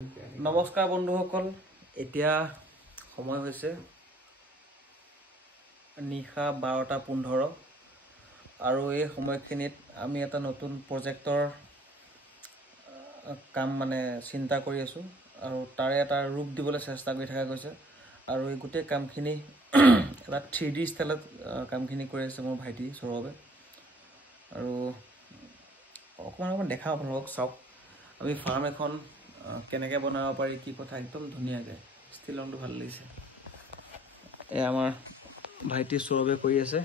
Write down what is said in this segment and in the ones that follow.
নমস্কাৰ বন্ধুসকল, এতিয়া সময় হৈছে নিশা 12:15 আৰু এই সময়খিনিত আমি এটা নতুন প্ৰজেক্টৰ কাম চিন্তা কৰি আছোঁ আৰু তাৰে এটা ৰূপ দিবলৈ চেষ্টা কৰি থকা গৈছে আৰু এই গোটেই কামখিনি এটা 3D ষ্টাইলত কামখিনি কৰি আছে মোৰ ভাইটি সৌৰভে। আৰু অকণমান দেখাওঁ আপোনালোকক, চাওক আমি ফাৰ্ম এখন কেনেকৈ বনাব পাৰি, কি কথা, একদম ধুনীয়াকৈ ষ্টিলংটো ভাল লাগিছে। এই আমাৰ ভাইটি সৌৰভে কৰি আছে।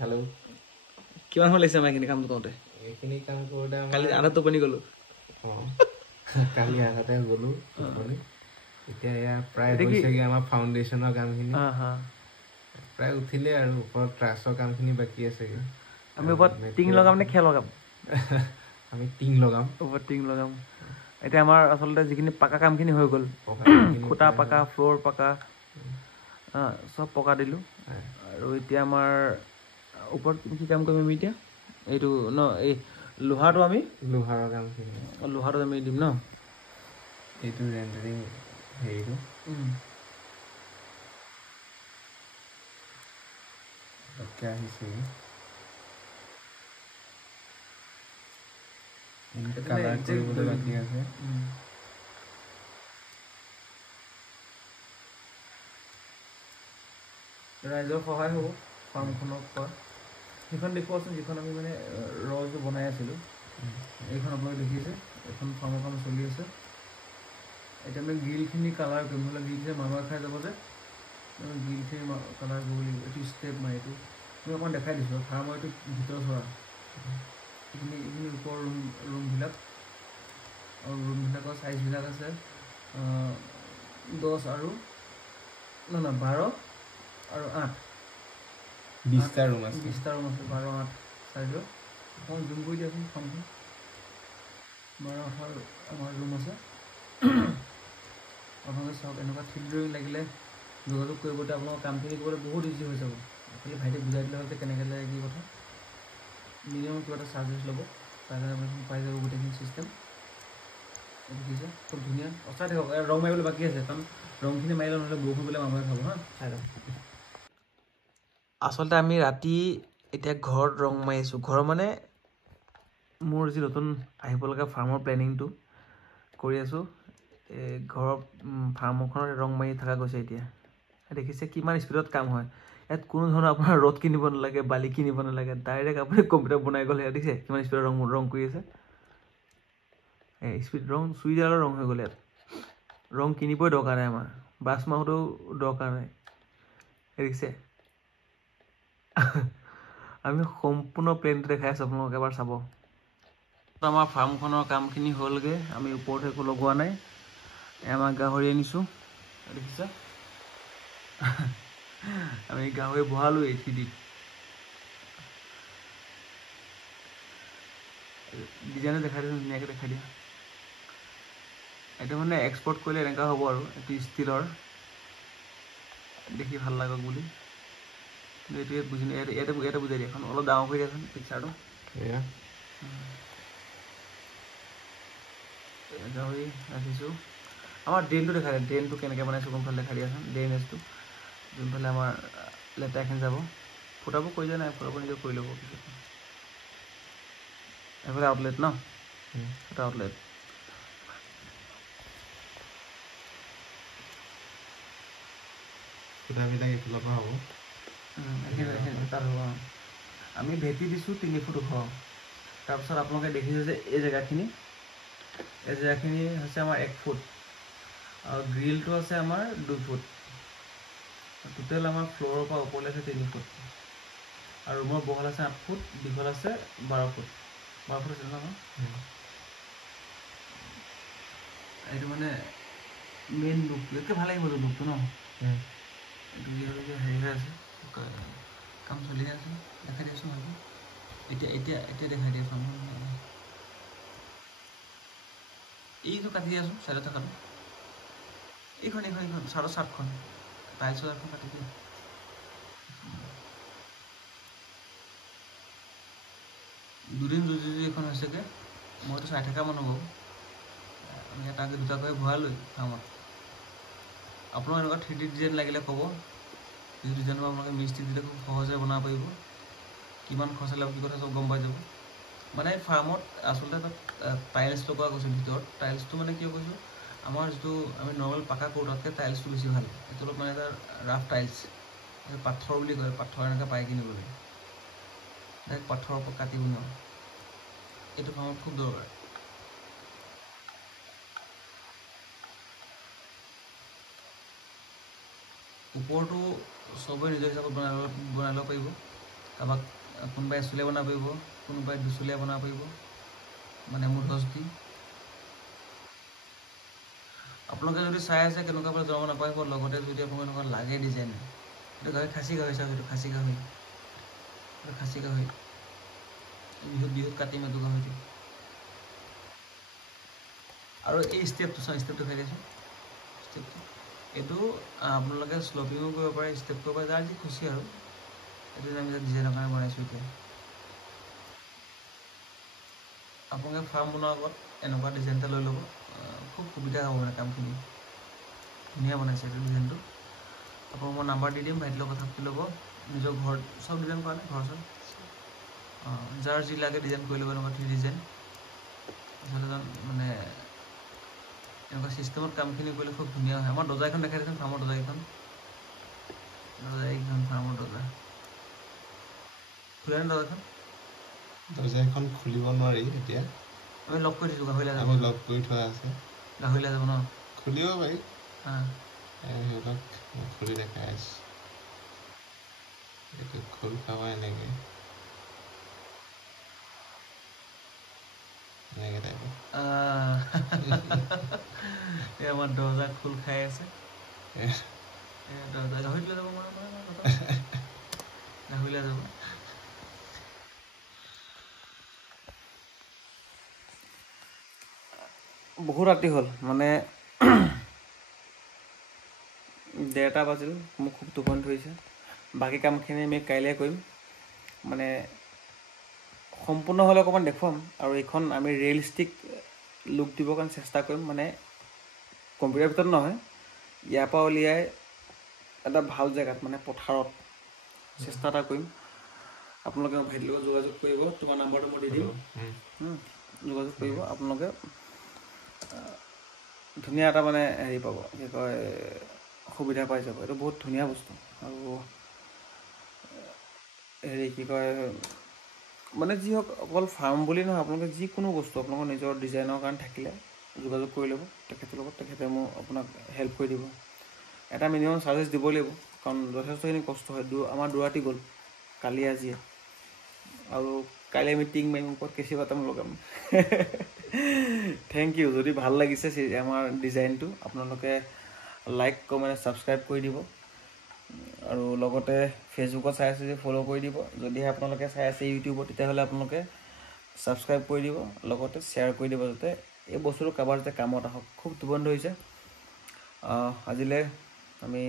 হেল্ল', কিমান সময় লাগিছে আমাৰ এইখিনি কাম কৰোঁতে? এইখিনি কাম কৰোঁতে কালি আধা টোপনি গ'লোঁ। কালি আধাতে গ'লোঁ টোপনি। এতিয়া এয়া প্ৰায় হৈছেগৈ আমাৰ ফাউণ্ডেশ্যনৰ কামখিনি। প্ৰায় উঠিলে আৰু ওপৰত ট্ৰাছৰ কামখিনি বাকী আছেগৈ। আমি ওপৰত টিং লগাম নে খেৰ লগাম? আমি টিং লগাম, ওপৰত টিং লগাম। এতিয়া আমাৰ আচলতে যিখিনি পাকা কামখিনি হৈ গ'ল, খুটা পাকা, ফ্ল'ৰ পাকা, চব পকা দিলোঁ। আৰু এতিয়া আমাৰ ওপৰত কি কাম কৰিম আমি এতিয়া? এইটো এই লোহাৰটো আমি লোহাৰৰ কামখিনি আমি দিম ন? এইটো ৰেণ্ডাৰিং হেৰিটো তাকে আহিছে। কালাৰ কৰিবলৈ বাকী আছে। ৰাইজৰ সহায় হ'ব ফাৰ্মখনৰ পৰা। সেইখন দেখুৱাচোন, যিখন আমি ৰটো বনাই আছিলোঁ। এইখন আপোনালোকে দেখিছে, এখন ফাৰ্মৰ কাম চলি আছে। এতিয়া আমি গ্ৰিলখিনি কালাৰ কৰিম, নহ'লে গ্ৰিলখিনি মানুহে খাই যাব যে। গ্ৰিলখিনি কালাৰ কৰিব লাগিব। এইটো ষ্টেপ এইটো মই অকণমান দেখাই দিছোঁ। ফাৰ্মৰ এইটো ভিতৰ চৰা, এইখিনি ওপৰৰ ৰুমবিলাক, আৰু ৰুমবিলাকৰ চাইজবিলাক আছে 10 আৰু 12 আৰু 8। 20টা ৰুম আছে। 12-8 চাইজৰ। অকণমান জুম কৰি দিয়াচোন ফাৰ্মখন। 12 আমাৰ ৰুম আছে। আপোনালোকে চাওক, এনেকুৱা থ্ৰিড ড্ৰয়িং লাগিলে যোগাযোগ কৰিব। এতিয়া আপোনালোকৰ কামখিনি কৰিবলৈ বহুত ইজি হৈ যাব। খালি ভাইটিক বুজাই দিলে হৈছে কেনেকৈ লাগে কি কথা। মিনিমাম কিবা এটা চাৰ্জেছ ল'ব, তাৰকাৰণে আপুনি পাই যাব গোটেইখিনি ছিষ্টেম। দেখিছে খুব ধুনীয়া। অচাই থাকক, ৰং মাৰিবলৈ বাকী আছে, কাৰণ ৰংখিনি মাৰিলে নহ'লে বৰষুণ পেলাই মানুহে খাব হা। চাই লওক। আচলতে আমি ৰাতি এতিয়া ঘৰত ৰং মাৰিছোঁ। ঘৰ মোৰ যি নতুন আহিব লগা ফাৰ্মৰ প্লেনিংটো কৰি আছোঁ। এই ঘৰৰ ফাৰ্মখনত ৰং মাৰি থকা গৈছে এতিয়া। দেখিছে কিমান স্পীডত কাম হয়। ইয়াত কোনো ধৰণৰ আপোনাৰ ৰদ কিনিব নালাগে, বালি কিনিব নালাগে। ডাইৰেক্ট আপুনি কম্পিউটাৰ বনাই গ'লে দেখিছে কিমান স্পীডত ৰং কৰি আছে। স্পীড ৰং চুই দিয়াৰ ৰং হৈ গ'ল। ইয়াত ৰং কিনিবই দৰকাৰ নাই, আমাৰ ব্ৰাছ মাৰোঁতেও দৰকাৰ নাই। দেখিছে আমি সম্পূৰ্ণ প্লেনটো দেখাই আছোঁ, আপোনালোকে এবাৰ চাব। আমাৰ ফাৰ্মখনৰ কামখিনি হ'লগৈ। আমি ওপৰত একো লগোৱা নাই। আমাৰ গাহৰি আনিছোঁ, দেখিছা। আমি গাহৰি বহালোঁ এই থ্ৰিডিত। ডিজাইনটো দেখাই দিছোঁ, ধুনীয়াকৈ দেখাই দিয়া। এইটো এক্সপৰ্ট কৰিলে এনেকুৱা হ'ব আৰু এইটো ষ্টিলৰ, দেখি ভাল লাগক বুলি। এইটো বুজি ইয়াতে বুজাই দিয়া, এখন অলপ ডাঙৰ কৰি দিয়াচোন পিকচাৰটো। গাহৰি ৰাখিছোঁ। আমাৰ ড্ৰেইনটো দেখাই দিয়া, ড্ৰেইনটো কেনেকৈ বনাইছোঁ কোনফালে দেখাই দিয়াচোন। ড্ৰেইনেজটো যোনফালে আমাৰ লেতেৰাখিনি যাব। ফুটাবোৰ কৰি দিয়া নাই, ফুটাবোৰ নিজে কৰি ল'ব পিছত। এইফালে আউটলেট ন, এটা আউটলেট। ফুটাবিলাক এইফালৰ পৰা হ'ব। তাত হ'ব। আমি ভেটি দিছোঁ 3 ফুট ওখ। তাৰপিছত আপোনালোকে দেখিছে যে এই জেগাখিনি হৈছে আমাৰ 1 ফুট, আৰু গ্ৰিলটো আছে আমাৰ 2 ফুট। টোটেল আমাৰ ফ্ল'ৰৰ পৰা ওপৰলৈ আছে 3 ফুট, আৰু ৰুমৰ বহল আছে 8 ফুট, দীঘল আছে 12 ফুট। 12 ফুট আছে নহয়। এইটো মেইন লুকটো একে ভাল লাগিব, লুকটো ন। এইটো যিহেতুকে হেৰি হৈ আছে, কাম চলিহে আছে। দেখাই দিয়াচোন ভালকৈ। এতিয়া দেখাই দিয়াচোন। এইটো কাটি দিয়াচোন, চাইডত থকাটো। এইখন চাৰ্টখন টাইলছৰ এখন কাটি দিয়া। দুদিন যদি এখন হৈছেগৈ, মইতো চাই থকা মানুহ বাৰু। আমি এটাকৈ দুটাকৈ ভৰাই লৈ ফাৰ্মত আপোনালোক এনেকুৱা 3D ডিজাইন লাগিলে ক'ব যিটো ডিজাইনটো আপোনালোকে মিস্ত্ৰী দিলে খুব সহজে বনাব পাৰিব কিমান খৰচ লাগিব কি কথা চব গম পাই যাব মানে ফাৰ্মত আচলতে তাত টাইলছ লগোৱা গৈছে ভিতৰত টাইলছটো মানে কিয় কৈছোঁ আমাৰ যিটো আমি নৰ্মেল পাকা কৰোঁ তাতকৈ টাইলছটো বেছি ভাল এইটো অলপ মানে এটা ৰাফ টাইলছ পাথৰ বুলি কয় পাথৰ এনেকৈ পাই কিনিবলৈ ডাইৰেক্ট পাথৰৰ ওপৰত কাটি বনোৱা এইটো ফাৰ্মত খুব দৰকাৰ ওপৰটো চবেই নিজৰ হিচাপত বনাই ল'ব পাৰিব কাৰোবাক কোনোবাই চুলীয়া বনাব পাৰিব কোনোবাই দুচুলীয়া বনাব পাৰিব মানে মুধচ দি আপোনালোকে যদি চাই আছে কেনেকুৱা পৰা জনাব নাপাৰিব লগতে যদি আপোনালোকে এনেকুৱা লাগে ডিজাইন এইটো গাহৰি খাচী গাহৰি চাওক এইটো খাচী গাহৰি বিহুত কাটিম এইটো গাহৰিটো আৰু এই ষ্টেপটো চাওঁ ষ্টেপটো খাই দিছোঁ ষ্টেপটো এইটো আপোনালোকে শ্লপিঙো কৰিব পাৰে ষ্টেপ কৰিব পাৰে যাৰ যি খুচি আৰু এইটো আমি ডিজাইনৰ কাৰণে বনাইছোঁ এতিয়া আপোনালোকে ফাৰ্ম বনোৱাৰ আগত এনেকুৱা ডিজাইন এটা লৈ ল'ব খুব সুবিধা হ'ব মানে কামখিনি ধুনীয়া বনাইছে এইটো ডিজাইনটো আপোনাক মই নাম্বাৰ দি দিম ভাইটিৰ লগত কথা পাতি ল'ব নিজৰ ঘৰত চব ডিজাইন কৰা নাই ঘৰ চব যাৰ যি লাগে ডিজাইন কৰি ল'ব এনেকুৱা 3D ডিজাইন মানে এনেকুৱা চিষ্টেমত কামখিনি কৰিলে খুব ধুনীয়া হয় আমাৰ দৰ্জাখন দেখাই দিছোঁ ফাৰ্মৰ দৰ্জাকেইখন ফাৰ্মৰ দৰ্জা খোলেনে দৰ্জাখন খুলিব নোৱাৰি এতিয়া আমি লক কৰি দিছোঁ গাহৰিলৈ যাব লক কৰি থোৱা আছে গাহৰিলৈ যাব ন খুলিব পাৰি সিহঁতক খুলি দেখাই আছোঁ এইটো খোল খাব এনেকৈ আমাৰ দৰ্জা খোল খাই আছে গাহৰিলৈ যাব গাহৰিলৈ যাব বহুত ৰাতি হ'ল মানে 1:30 বাজিল মোক খুব টোপনি ধৰিছে বাকী কামখিনি আমি কাইলৈ কৰিম মানে সম্পূৰ্ণ হ'লে অকণমান দেখুৱাম আৰু এইখন আমি ৰিয়েলিষ্টিক লুক দিবৰ কাৰণে চেষ্টা কৰিম মানে কম্পিউটাৰ ভিতৰত নহয় ইয়াৰ পৰা উলিয়াই এটা ভাল জেগাত মানে পথাৰত চেষ্টা এটা কৰিম আপোনালোকে ভাইটিৰ লগত যোগাযোগ কৰিব তোমাৰ নাম্বাৰটো মই দি দিম যোগাযোগ কৰিব আপোনালোকে ধুনীয়া এটা মানে হেৰি পাব কি কয় সুবিধা পাই যাব এইটো বহুত ধুনীয়া বস্তু আৰু হেৰি কি কয় মানে যি হওক অকল ফাৰ্ম বুলি নহয় আপোনালোকে যিকোনো বস্তু আপোনালোকৰ নিজৰ ডিজাইনৰ কাৰণে থাকিলে যোগাযোগ কৰি ল'ব তেখেতৰ লগত তেখেতে মোক আপোনাক হেল্প কৰি দিব এটা মিনিমাম চাৰ্জেছ দিব লাগিব কাৰণ যথেষ্টখিনি কষ্ট হয় আমাৰ 2 ৰাতি গ'ল কালি আজিয়ে আৰু কাইলৈ আমি টিং মাৰিম ওপৰত কেঁচি বাটাম লগাম থেংক ইউ যদি ভাল লাগিছে আমাৰ ডিজাইনটো আপোনালোকে লাইক কমেণ্ট ছাবস্ক্ৰাইব কৰি দিব আৰু লগতে ফেচবুকত চাই আছে যদি ফ'ল' কৰি দিব যদিহে আপোনালোকে চাই আছে ইউটিউবত তেতিয়াহ'লে আপোনালোকে ছাবস্ক্ৰাইব কৰি দিব লগতে শ্বেয়াৰ কৰি দিব যাতে এই বস্তুটো কাৰোবাৰ যাতে কামত আহক খুব টোপনি ধৰিছে আজিলৈ আমি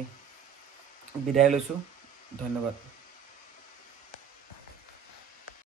বিদায় লৈছোঁ ধন্যবাদ